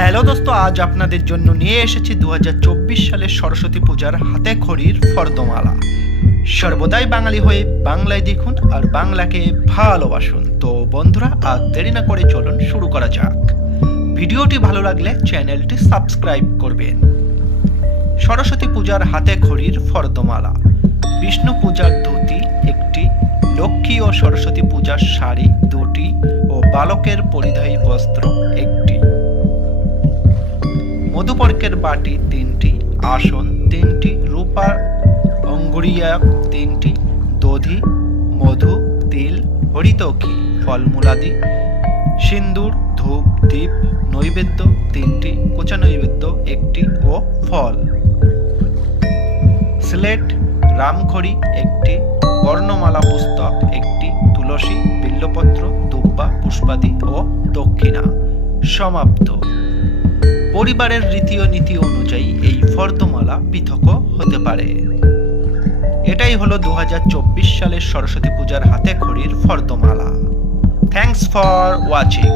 Hello দোস্ত, আজ আপনাদের জন্য নিয়ে এসেছি দু হাজার চব্বিশ সালের সরস্বতী পূজার হাতে খড়ির ফর্দমালা। সর্বদাই বাঙালি হয়ে বাংলায় দেখুন আর বাংলাকে ভালোবাসুন। তো বন্ধুরা, আর দেরি না করে চলুন শুরু করা যাক। ভিডিওটি ভালো লাগলে চ্যানেলটি সাবস্ক্রাইব করবেন। সরস্বতী পূজার হাতে খড়ির ফর্দমালা। বিষ্ণু পূজার ধুতি একটি, লক্ষ্মী ও সরস্বতী পূজার শাড়ি দুটি ও বালকের পরিধায়ী বস্ত্র একটি। মধুপর্কের বাটি তিনটি, আসন তিনটি, রূপার অঙ্গুরিয়া তিনটি, দধি, মধু, তিল হরিতকি ফলমূলাদি, সিন্দুর, ধূপ দ্বীপ নৈবেদ্য তিনটি, কোচা নৈবেদ্য একটি ও ফল। স্লেট, রামখড়ি একটি, বর্ণমালা পুস্তক একটি, তুলসী, বিল্লপত্র, দুব্বা, পুষ্পাদি ও দক্ষিণা। সমাপ্ত। পরিবারের রীতি ও নীতি অনুযায়ী এই ফর্দমালা পৃথক হতে পারে। এটাই হলো দু হাজার চব্বিশ সালের সরস্বতী পূজার হাতে খড়ির ফর্দমালা। Thanks for watching